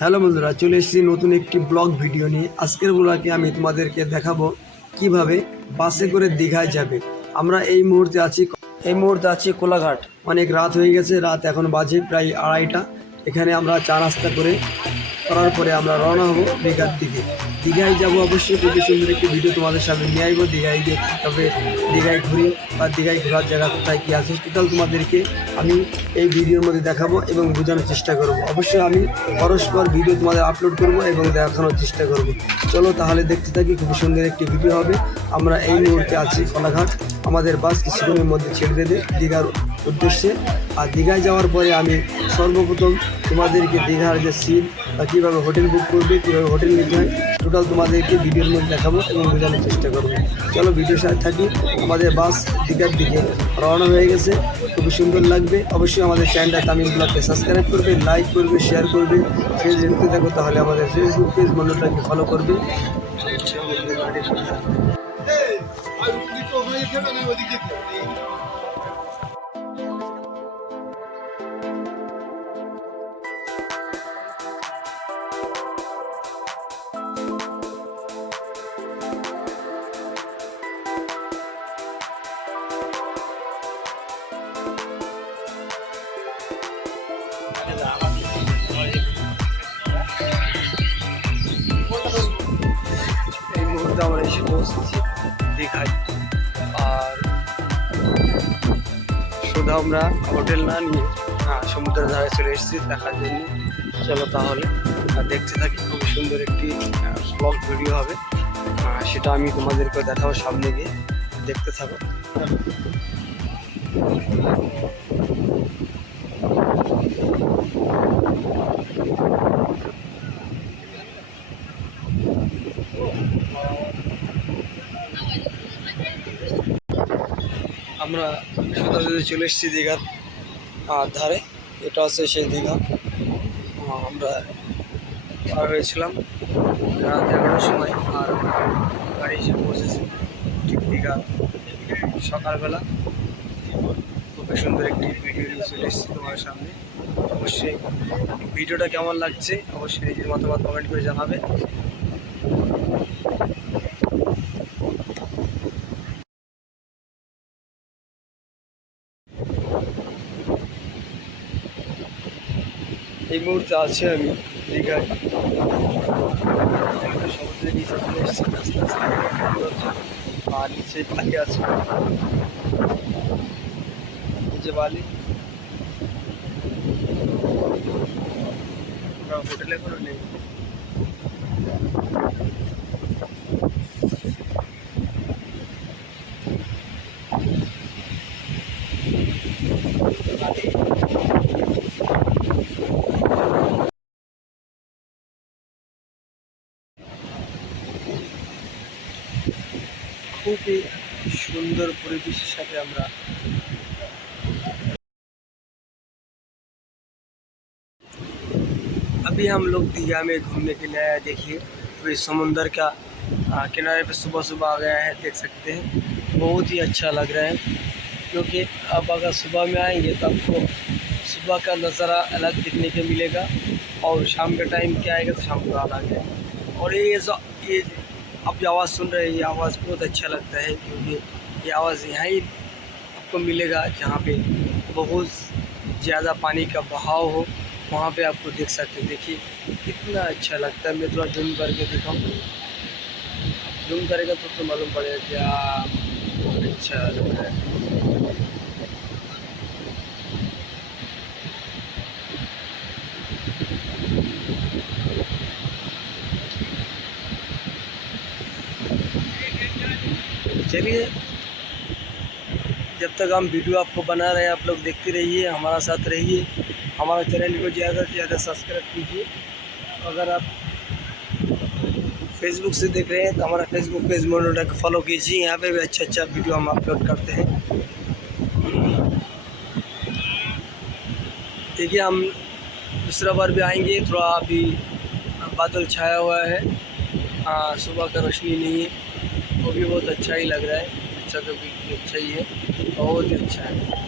Hello বন্ধুরা, চলে এসেছি নতুন একটি ব্লগ ভিডিও নিয়ে। আজকের ব্লগে আমি তোমাদেরকে দেখাবো কিভাবে বাসে করে দীঘায় যাবে। আমরা এই মুহূর্তে আছি কোলাঘাট। অনেক রাত হয়ে গেছে, রাত এখন বাজে প্রায় 2:30। এখানে আমরা চা নাস্তা করার পরে আমরা রওনা হব দীঘার দিকে। দীঘায় যাব অবশ্যই, খুবই সুন্দর একটি ভিডিও তোমাদের সামনে নিয়ে আসবো। দীঘায় গিয়ে তবে দীঘায় ঘুরি বা দীঘায় ঘোরার জায়গা কোথায় কী আছে টোটাল তোমাদেরকে আমি এই ভিডিওর মধ্যে দেখাবো এবং বোঝানোর চেষ্টা করব। অবশ্যই আমি পরস্পর ভিডিও তোমাদের আপলোড করব এবং দেখানোর চেষ্টা করব। চলো তাহলে দেখতে থাকি, খুবই সুন্দর একটি ভিডিও হবে। আমরা এই মুহূর্তে আছি কোলাঘাট। আমাদের বাস কিছুক্ষণের মধ্যে ছেড়ে দেবে দীঘার উদ্দেশ্যে। আর দীঘায় যাওয়ার পরে আমি সর্বপ্রথম তোমাদেরকে দীঘার যে সিট বা কীভাবে হোটেল বুক করবে, কীভাবে হোটেল নিতে হয় টোটাল তোমাদেরকে ভিডিওর মধ্যে দেখাবো এবং বোঝানোর চেষ্টা করবো। চলো ভিডিওর সাথে থাকি। আমাদের বাস দীঘার দিকে রওনা হয়ে গেছে, খুবই সুন্দর লাগবে। অবশ্যই আমাদের চ্যানেলটা তামিল ব্লগকে সাবস্ক্রাইব করবে, লাইক করবে, শেয়ার করবে। ফেসবুকে দেখো তাহলে আমাদের ফেসবুক পেজ মন্ডলটাকে ফলো করবে। এই মুহূর্তে আমরা এসে পৌঁছেছি দীঘায়। আর শুধু আমরা হোটেল না নিয়ে সমুদ্রের ধারে চলে এসেছি দেখার জন্য। চলো তাহলে দেখতে থাকি, খুবই সুন্দর একটি ব্লগ ভিডিও হবে। সেটা আমি তোমাদেরকে দেখাবো সামনে গিয়ে, দেখতে থাকো। আমরা সোজাসুজি চলে এসেছি দীঘার ধারে। এটা হচ্ছে সেই দীঘা। আমরা পার হয়েছিলাম রাত 11টার সময়, আর গাড়ি এসে পৌঁছেছি ঠিক দীঘা সকালবেলা। খুবই সুন্দর একটি ভিডিও নিয়ে চলে এসেছি তোমার সামনে। অবশ্যই ভিডিওটা কেমন লাগছে অবশ্যই নিজের মতামত কমেন্ট করে জানাবে। এই মুহূর্তে আছি আমি দীঘায়। সমুদ্রের নিচে চলে এসেছি আস্তে আস্তে। আর নিচে বালি আছে, নিচে বালি। আমরা হোটেলে কোনো নেই। খুবই সুন্দর পরিবেশের সাথে আমরা अभी हम लोग दीघा में घूमने के लिए आए। देखिए अभी समुंदर का किनारे पे सुबह सुबह आ गया है, देख सकते हैं। बहुत ही अच्छा लग रहा है, क्योंकि अब अगर सुबह में आएंगे तो आपको सुबह का नज़ारा अलग देखने को मिलेगा, और शाम का टाइम क्या आएगा तो शाम को अलग है। और ये आप जो आवाज़ सुन रहे हैं, ये आवाज़ बहुत अच्छा लगता है, क्योंकि ये आवाज़ यहाँ ही आपको मिलेगा जहाँ पे बहुत ज़्यादा पानी का बहाव हो, वहाँ पे आपको देख सकते हैं। देखिए कितना अच्छा लगता है। मैं थोड़ा जूम करके दिखाऊँ, जूम करेगा तो मालूम पड़ेगा क्या अच्छा लग रहा है। चलिए, जब तक हम वीडियो आपको बना रहे हैं आप लोग देखते रहिए, हमारा साथ रहिए। हमारा चैनल को ज़्यादा से ज़्यादा सब्सक्राइब कीजिए। अगर आप फेसबुक से देख रहे हैं तो हमारा फेसबुक पेज मोनोटा को फॉलो कीजिए। यहाँ पे भी अच्छा अच्छा वीडियो हम अपलोड करते हैं। देखिए हम दूसरा बार भी आएंगे। थोड़ा अभी बादल छाया हुआ है, सुबह का रोशनी नहीं है, वो भी बहुत अच्छा ही लग रहा है। अच्छा तो भी अच्छा ही है, बहुत ही अच्छा है।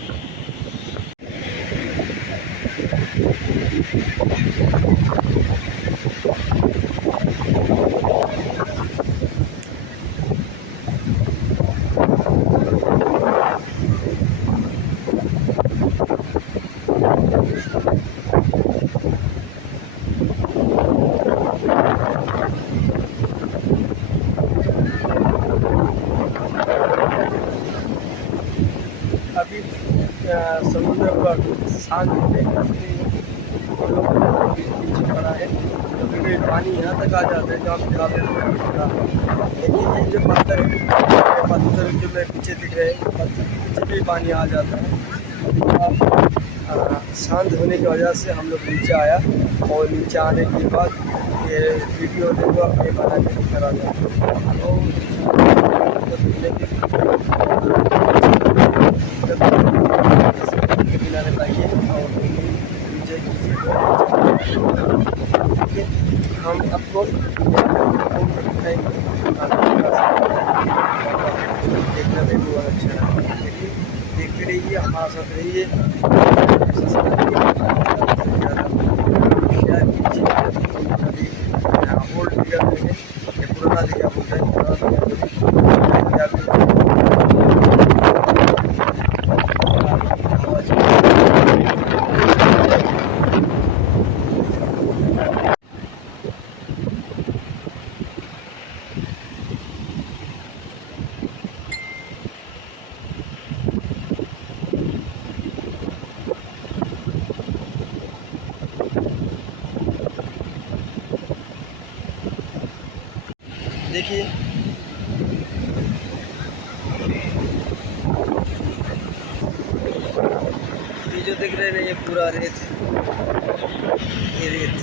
शांत देखना चाहिए। हम लोग पीछे खड़ा है तो फिर पानी यहाँ तक आ जाता है जो आप दिखा रहे हैं। लेकिन ये जो पत्थर है, ये पत्थर जो मैं पीछे दिख रहे हैं, पत्थर के पीछे भी पानी आ जाता है। शांत होने की वजह से हम लोग नीचे आया और नीचे आने के बाद ये वीडियो देखो अपने बना के करा गया। तो बताइए और नीचे हम आपको देखने में बहुत अच्छा लगा। देखते रहिए, हमारे साथ रहिए। ओल्ड फिगर में है, ये पुराना दिया बोलता है, देखिए ये जो दिख रहे हैं ये पूरा रेत है, ये रेत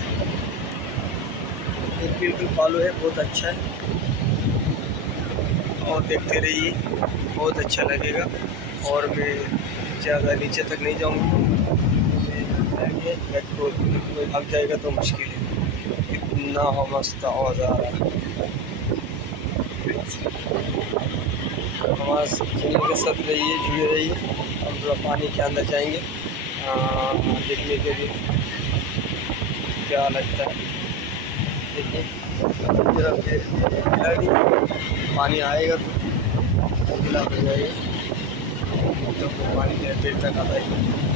ये बिल्कुल बालू है, बहुत अच्छा है और देखते रहिए, बहुत अच्छा लगेगा। और मैं ज़्यादा नीचे तक नहीं जाऊँगा, कोई भाग जाएगा तो मुश्किल है, इतना मस्त औजार हमारे चैनल के साथ रहिए, जुड़े रहिए। हम थोड़ा पानी के अंदर जाएंगे देखने के लिए क्या लगता है। देखिए पानी आएगा तो गिला हो जाएगा, तो पानी मेरे पेट तक आता है।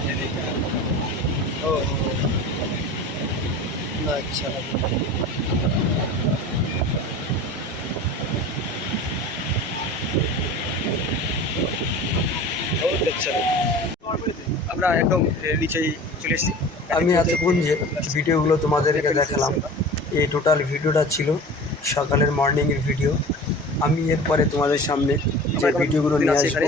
ये देखिए ओह कितना अच्छा लगा। बहुत अच्छा আমরা একদম নিচেই চলে এসেছি। আমি এতক্ষণ যে ভিডিওগুলো তোমাদেরকে দেখালাম, এই টোটাল ভিডিওটা ছিল সকালের মর্নিংয়ের ভিডিও। আমি এরপরে তোমাদের সামনে যে ভিডিওগুলো নিয়ে আসবো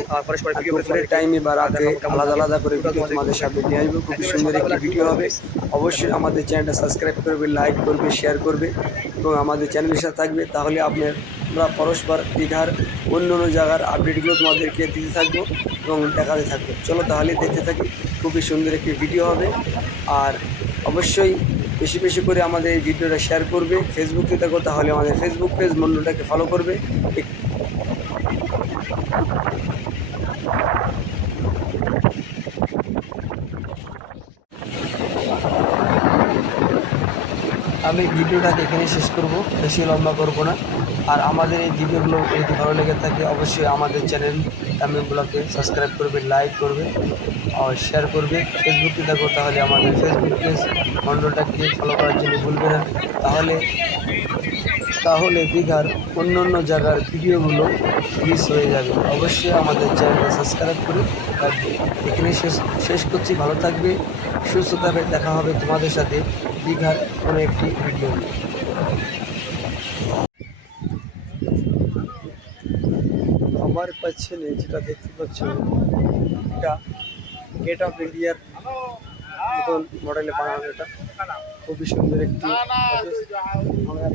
দুপুরের টাইমে বা রাতে আলাদা আলাদা করে ভিডিও তোমাদের সামনে নিয়ে আসবো। খুবই সুন্দর একটি ভিডিও হবে। অবশ্যই আমাদের চ্যানেলটা সাবস্ক্রাইব করবে, লাইক করবে, শেয়ার করবে এবং আমাদের চ্যানেলের সাথে থাকবে। তাহলে আমরা পরস্পর দীঘার অন্য অন্য জায়গার আপডেটগুলো তোমাদেরকে দিতে থাকবো এবং দেখাতে থাকবো। চলো তাহলে দেখতে থাকি, খুবই সুন্দর একটি ভিডিও হবে। আর অবশ্যই বেশি বেশি করে আমাদের এই ভিডিওটা শেয়ার করবে। ফেসবুকে দেখো তাহলে আমাদের ফেসবুক পেজ মন্ডলটাকে ফলো করবে। আমি ভিডিওটাকে এখানে শেষ করব, বেশি লম্বা করব না। আর আমাদের এই ভিডিওগুলো যদি ভালো লেগে থাকে অবশ্যই আমাদের চ্যানেল ব্লগে সাবস্ক্রাইব করবে, লাইক করবে আর শেয়ার করবে। ফেসবুকে দেখো তাহলে আমাদের ফেসবুক পেজ মন্ডলটাকে ফলো করার জন্য ভুলবে না। তাহলে দীঘার অন্য অন্য জায়গার ভিডিওগুলো মিস হয়ে যাবে। অবশ্যই আমাদের চ্যানেলটা সাবস্ক্রাইব করে রাখবে। এখানে শেষ করছি। ভালো থাকবে, সুস্থ থাকবে। দেখা হবে তোমাদের সাথে দীঘার কোনো একটি ভিডিও। আমার পেছনে যেটা দেখতে পাচ্ছ এটা গেট অফ ইন্ডিয়ার মতন মডেলে বানানো। এটা খুবই সুন্দর একটি আমরা